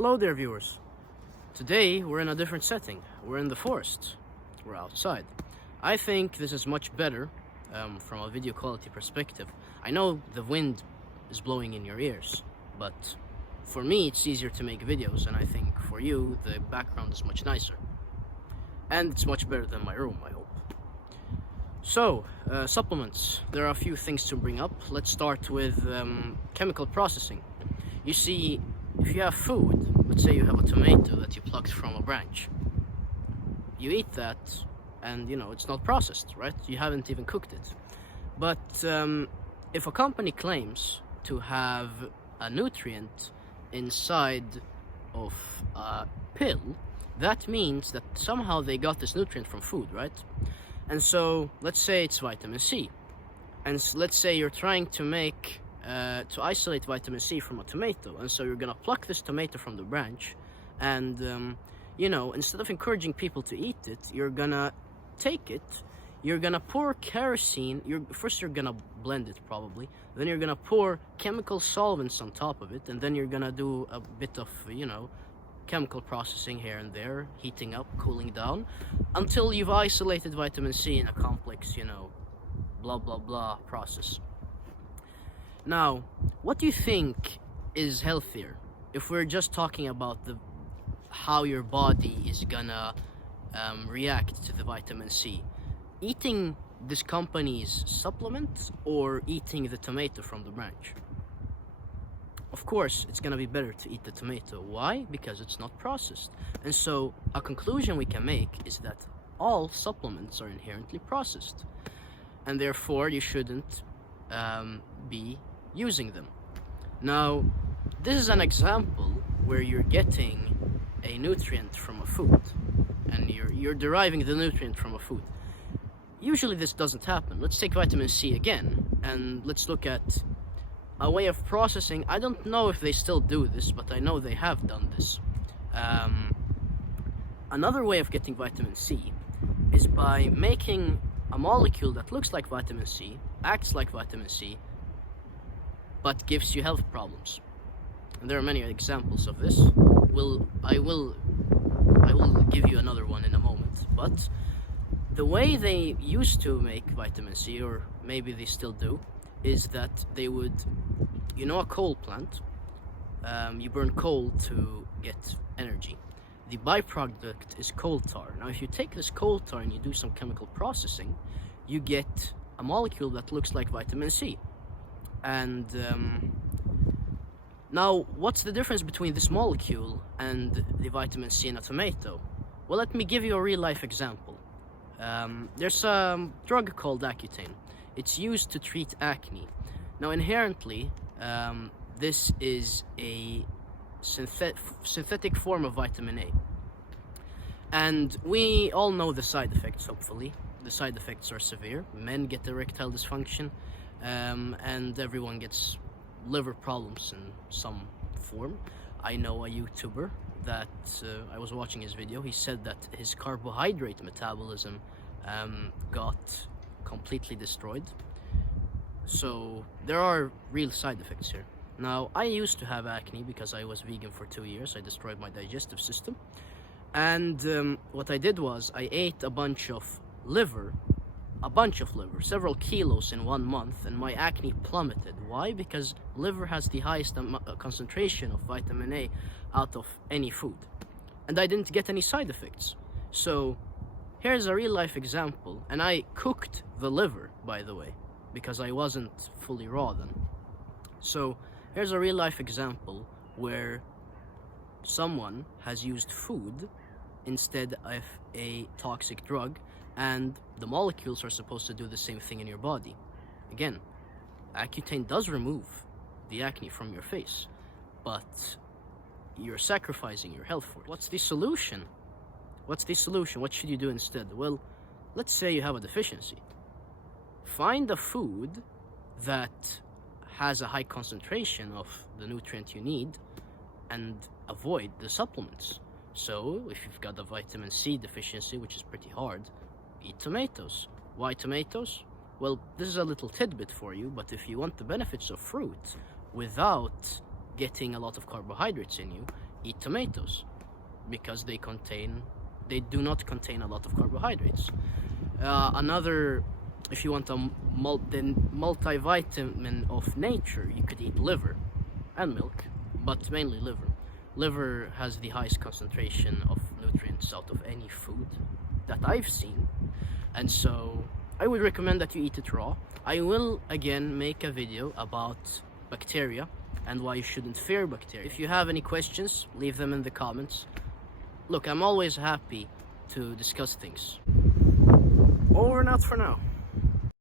Hello there, viewers. Today we're in a different setting. We're in the forest. We're outside. I think this is much better from a video quality perspective. I know the wind is blowing in your ears, but for me it's easier to make videos, and I think for you the background is much nicer. And it's much better than my room, I hope. So, supplements. There are a few things to bring up. Let's start with chemical processing. You see, if you have food, let's say you have a tomato that you plucked from a branch, you eat that and it's not processed, right? You haven't even cooked it. But if a company claims to have a nutrient inside of a pill, that means that somehow they got this nutrient from food, right? And so let's say it's vitamin C, and let's say you're trying to make to isolate vitamin C from a tomato, and so you're gonna pluck this tomato from the branch, and instead of encouraging people to eat it, you're gonna take it, you're gonna pour kerosene, you're gonna blend it probably, then you're gonna pour chemical solvents on top of it, and then you're gonna do a bit of chemical processing here and there, heating up, cooling down, until you've isolated vitamin C in a complex blah blah blah process. Now, what do you think is healthier if we're just talking about how your body is gonna react to the vitamin C? Eating this company's supplement or eating the tomato from the branch? Of course, it's gonna be better to eat the tomato. Why? Because it's not processed. And so a conclusion we can make is that all supplements are inherently processed, and therefore you shouldn't be using them. Now, this is an example where you're getting a nutrient from a food, and you're deriving the nutrient from a food. Usually this doesn't happen. Let's take vitamin C again, and let's look at a way of processing. I don't know if they still do this, but I know they have done this. Another way of getting vitamin C is by making a molecule that looks like vitamin C, acts like vitamin C, but gives you health problems. And there are many examples of this. I will give you another one in a moment. But the way they used to make vitamin C, or maybe they still do, is that they would, a coal plant, you burn coal to get energy. The byproduct is coal tar. Now, if you take this coal tar and you do some chemical processing, you get a molecule that looks like vitamin C. And now, what's the difference between this molecule and the vitamin C in a tomato? Well, let me give you a real-life example. There's a drug called Accutane. It's used to treat acne. Now, inherently, this is a synthetic form of vitamin A. And we all know the side effects, hopefully. The side effects are severe. Men get erectile dysfunction, and everyone gets liver problems in some form. I know a YouTuber that I was watching his video. He said that his carbohydrate metabolism got completely destroyed. So there are real side effects here. Now, I used to have acne because I was vegan for 2 years. I destroyed my digestive system, and what I did was I ate a bunch of liver, several kilos in 1 month, and my acne plummeted. Why? Because liver has the highest concentration of vitamin A out of any food, and I didn't get any side effects. So here's a real life example, and I cooked the liver, by the way, because I wasn't fully raw then. So here's a real life example where someone has used food instead of a toxic drug, and the molecules are supposed to do the same thing in your body. Again, Accutane does remove the acne from your face, but you're sacrificing your health for it. What's the solution? What should you do instead? Well, let's say you have a deficiency. Find a food that has a high concentration of the nutrient you need and avoid the supplements. So if you've got a vitamin C deficiency, which is pretty hard, eat tomatoes. Why tomatoes? Well, this is a little tidbit for you, but if you want the benefits of fruit without getting a lot of carbohydrates in you, eat tomatoes because they do not contain a lot of carbohydrates. Another, if you want the multivitamin of nature, you could eat liver and milk, but mainly liver. Liver has the highest concentration of nutrients out of any food that I've seen, and so I would recommend that you eat it raw. I will again make a video about bacteria and why you shouldn't fear bacteria. If you have any questions, leave them in the comments. Look, I'm always happy to discuss things. Over and out for now.